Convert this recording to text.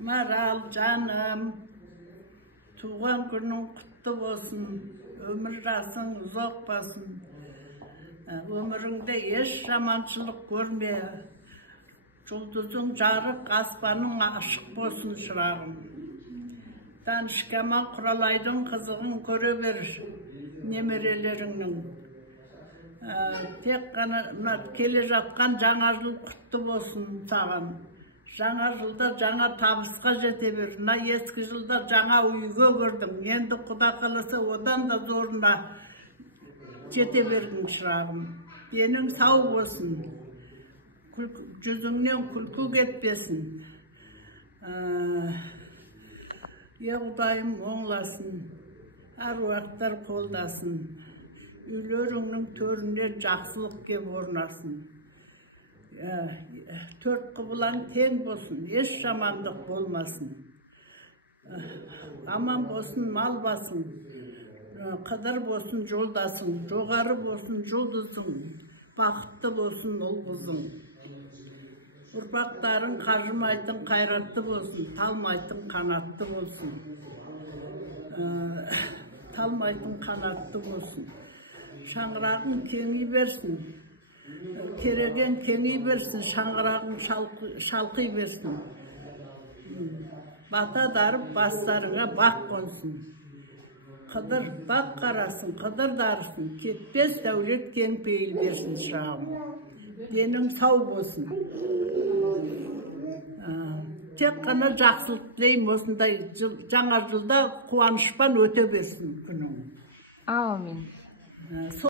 Maral canım, tuğan günün kutlu olsun, ömür жасың uzak basın. Ömüründe eş жаманшылық görmeye, жұлдызың жарық, аспаның ашық болсын шырағым. Данышкамал Құралайдың қызығын көре бер немерелеріңнің. Тек қана келе жатқан жаңа жыл құтты болсын саған. Жаңа жылда жаңа табысқа жете бер. Ескі жылда жаңа үйге кірдің. Енді Құда қаласа одан да зорына жете бердің шырағым. Денің сау болсын. Жүзіңнен күлкі кетпесін. Құдайым оңласын. Аруақтар қолдасын. Үйлеріңнің төріне жақсылық кеп орнасын. Төрт құбылан тең болсын, еш жамандық болмасын. Аман болсын мал басың, қыдыр болсын жолдасың, жоғары болсын жұлдызың, бақытты болсын ұл қызың. Ұрпақтарың қажымайтын қайратты болсын, талмайтын қанатты болсын. Талмайтын қанатты болсын. Шаңырағың кеңи берсін. Кереген кеңи берсін, шаңырағың шалқи берсін. Бата дарып бастарыңа бақ қонсын. Қыдыр бақ қарасын, қыдыр дарысын, кетпес дәулет кең пейіл берсін шырағым. Денің сау болсын. Тек қана жақсылық тілеймін, осындай жаңа жылда қуанышпен өте берсін күнің. Амин.